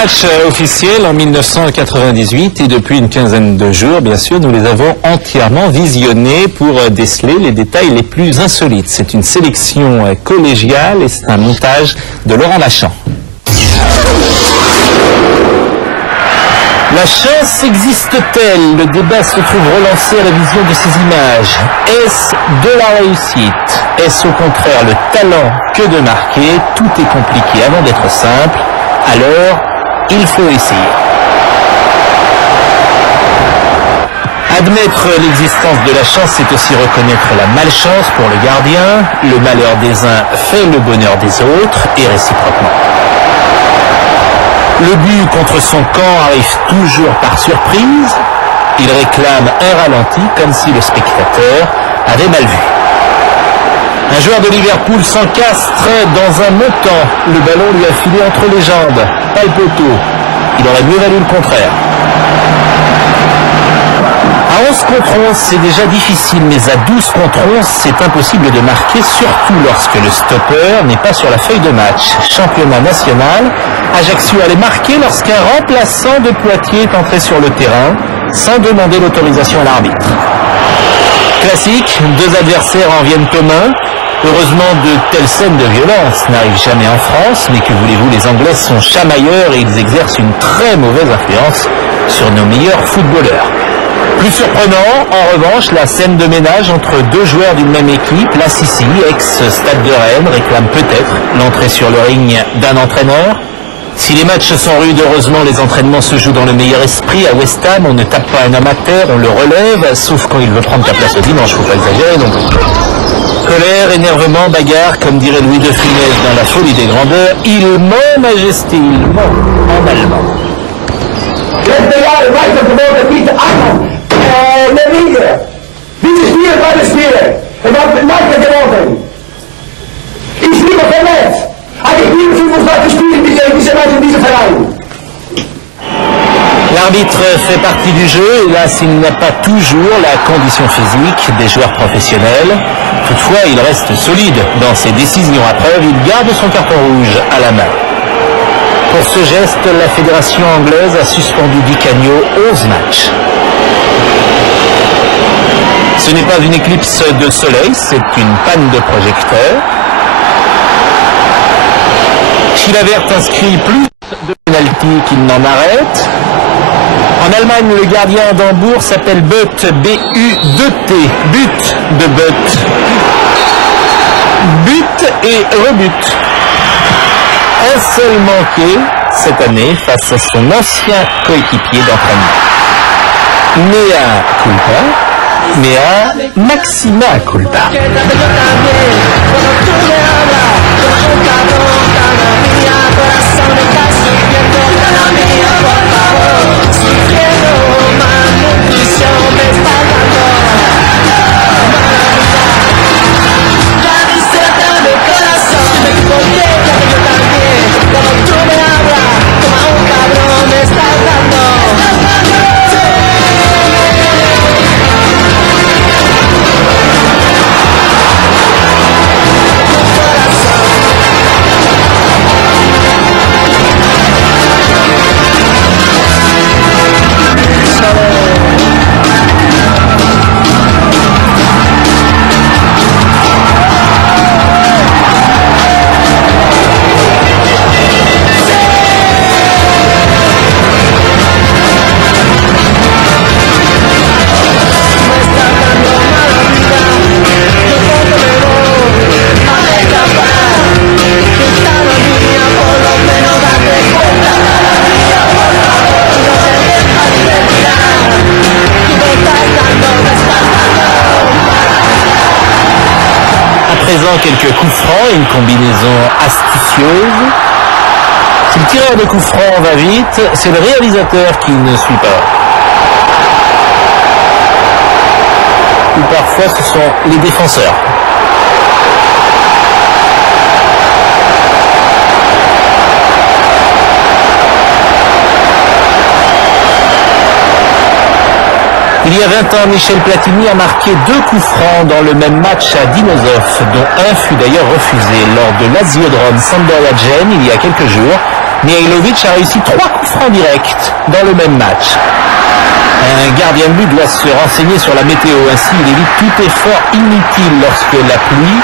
matchs officiels en 1998 et depuis une quinzaine de jours, bien sûr, nous les avons entièrement visionnés pour déceler les détails les plus insolites. C'est une sélection collégiale et c'est un montage de Laurent Lachan. La chance existe-t-elle? Le débat se trouve relancé à la vision de ces images. Est-ce de la réussite? Est-ce au contraire le talent que de marquer? Tout est compliqué avant d'être simple. Alors, il faut essayer. Admettre l'existence de la chance, c'est aussi reconnaître la malchance pour le gardien. Le malheur des uns fait le bonheur des autres et réciproquement. Le but contre son camp arrive toujours par surprise. Il réclame un ralenti comme si le spectateur avait mal vu. Un joueur de Liverpool s'encastre dans un montant. Le ballon lui a filé entre les jambes, pas le poteau. Il aurait mieux valu le contraire. À 11 contre 11, c'est déjà difficile, mais à 12 contre 11, c'est impossible de marquer, surtout lorsque le stopper n'est pas sur la feuille de match. Championnat national, Ajaccio allait marquer lorsqu'un remplaçant de Poitiers est entré sur le terrain, sans demander l'autorisation à l'arbitre. Classique, deux adversaires en viennent commun. Heureusement, de telles scènes de violence n'arrivent jamais en France, mais que voulez-vous, les Anglais sont chamailleurs et ils exercent une très mauvaise influence sur nos meilleurs footballeurs. Plus surprenant, en revanche, la scène de ménage entre deux joueurs d'une même équipe, la Sissi, ex-Stade de Rennes, réclame peut-être l'entrée sur le ring d'un entraîneur. Si les matchs sont rudes, heureusement, les entraînements se jouent dans le meilleur esprit. À West Ham, on ne tape pas un amateur, on le relève, sauf quand il veut prendre ta place au dimanche, faut pas exagérer non plus. Colère, énervement, bagarre, comme dirait Louis de Funès dans La Folie des Grandeurs, il ment, Majesté, il ment, en allemand. L'arbitre fait partie du jeu, hélas il n'a pas toujours la condition physique des joueurs professionnels. Toutefois, il reste solide dans ses décisions à preuve, il garde son carton rouge à la main. Pour ce geste, la fédération anglaise a suspendu Di Canio 11 matchs. Ce n'est pas une éclipse de soleil, c'est une panne de projecteur. Chilavert inscrit plus de pénaltys qu'il n'en arrête. En Allemagne, le gardien d'Hambourg s'appelle Butt, B-U-2-T, but de Butt. But et rebut. Un seul manqué cette année face à son ancien coéquipier d'entraînement. Mea culpa, mea maxima culpa. Quelques coups francs et une combinaison astucieuse. Si le tireur de coups francs va vite, c'est le réalisateur qui ne suit pas. Ou parfois ce sont les défenseurs. Il y a 20 ans, Michel Platini a marqué 2 coups francs dans le même match à Dinosov, dont un fut d'ailleurs refusé lors de l'Asiodrome Sampdoria Gênes il y a quelques jours. Mihailovic a réussi 3 coups francs directs dans le même match. Un gardien de but doit se renseigner sur la météo, ainsi il évite tout effort inutile lorsque la pluie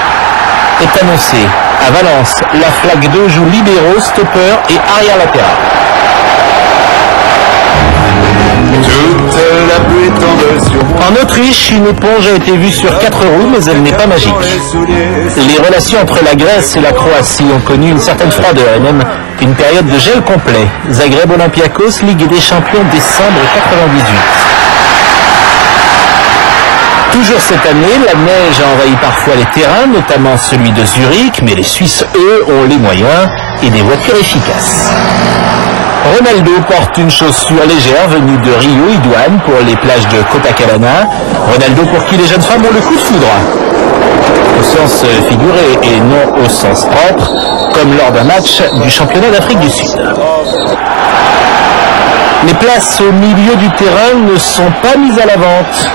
est annoncée. À Valence, la flaque 2 joue libéraux, stopper et arrière latéral. En Autriche, une éponge a été vue sur 4 roues, mais elle n'est pas magique. Les relations entre la Grèce et la Croatie ont connu une certaine froideur et même une période de gel complet. Zagreb Olympiakos, Ligue des Champions, décembre 98. Toujours cette année, la neige a envahi parfois les terrains, notamment celui de Zurich, mais les Suisses, eux, ont les moyens et des voitures efficaces. Ronaldo porte une chaussure légère venue de Rio Iduane pour les plages de Copacabana. Ronaldo pour qui les jeunes femmes ont le coup de foudre. Au sens figuré et non au sens propre, comme lors d'un match du championnat d'Afrique du Sud. Les places au milieu du terrain ne sont pas mises à la vente.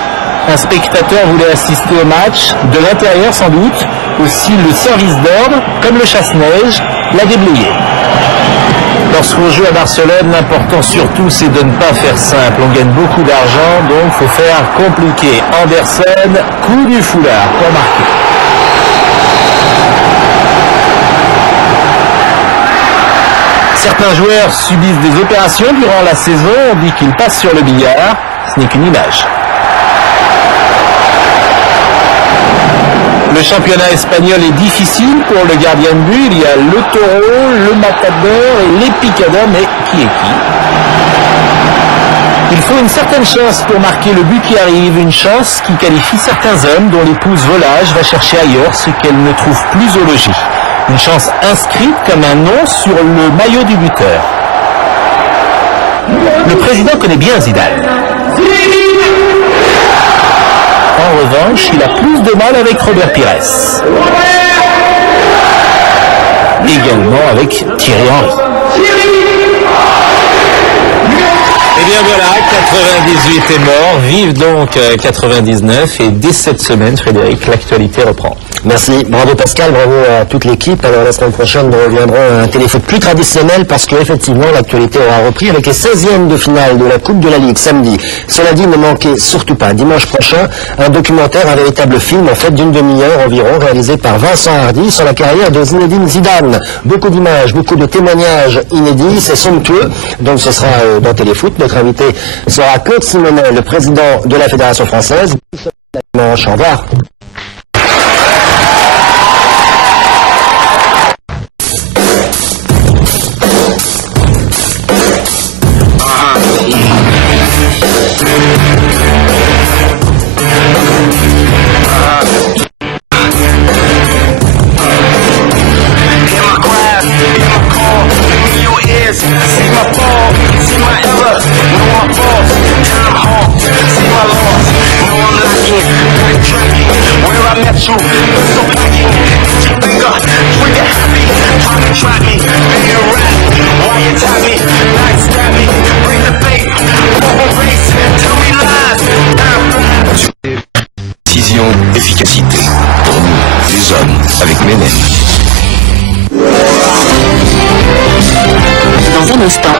Un spectateur voulait assister au match, de l'intérieur sans doute, aussi le service d'ordre, comme le chasse-neige, l'a déblayé. Lorsqu'on joue à Barcelone, l'important surtout c'est de ne pas faire simple. On gagne beaucoup d'argent, donc il faut faire compliqué. Anderson, coup du foulard pour marquer. Certains joueurs subissent des opérations durant la saison. On dit qu'ils passent sur le billard. Ce n'est qu'une image. Le championnat espagnol est difficile pour le gardien de but. Il y a le Taureau, le Matador et les Picada, mais qui est qui? Il faut une certaine chance pour marquer le but qui arrive, une chance qui qualifie certains hommes dont l'épouse volage va chercher ailleurs ce qu'elle ne trouve plus au logis. Une chance inscrite comme un nom sur le maillot du buteur. Le président connaît bien Zidane. En revanche, il a plus de mal avec Robert Pires. Également avec Thierry Henry. Et bien voilà, 98 est mort, vive donc 99 et dès cette semaine, Frédéric, l'actualité reprend. Merci, bravo Pascal, bravo à toute l'équipe. Alors la semaine prochaine, nous reviendrons à un téléfoot plus traditionnel parce que effectivement l'actualité aura repris avec les 16e de finale de la Coupe de la Ligue samedi. Cela dit, ne manquez surtout pas, dimanche prochain, un documentaire, un véritable film en fait d'une demi-heure environ, réalisé par Vincent Hardy sur la carrière de Zinedine Zidane. Beaucoup d'images, beaucoup de témoignages inédits, c'est somptueux, donc ce sera dans téléfoot. Notre invité sera Claude Simonet, le président de la Fédération française. Dimanche, au revoir. Précision, efficacité. Pour nous, les hommes, avec Ménel. Dans un instant.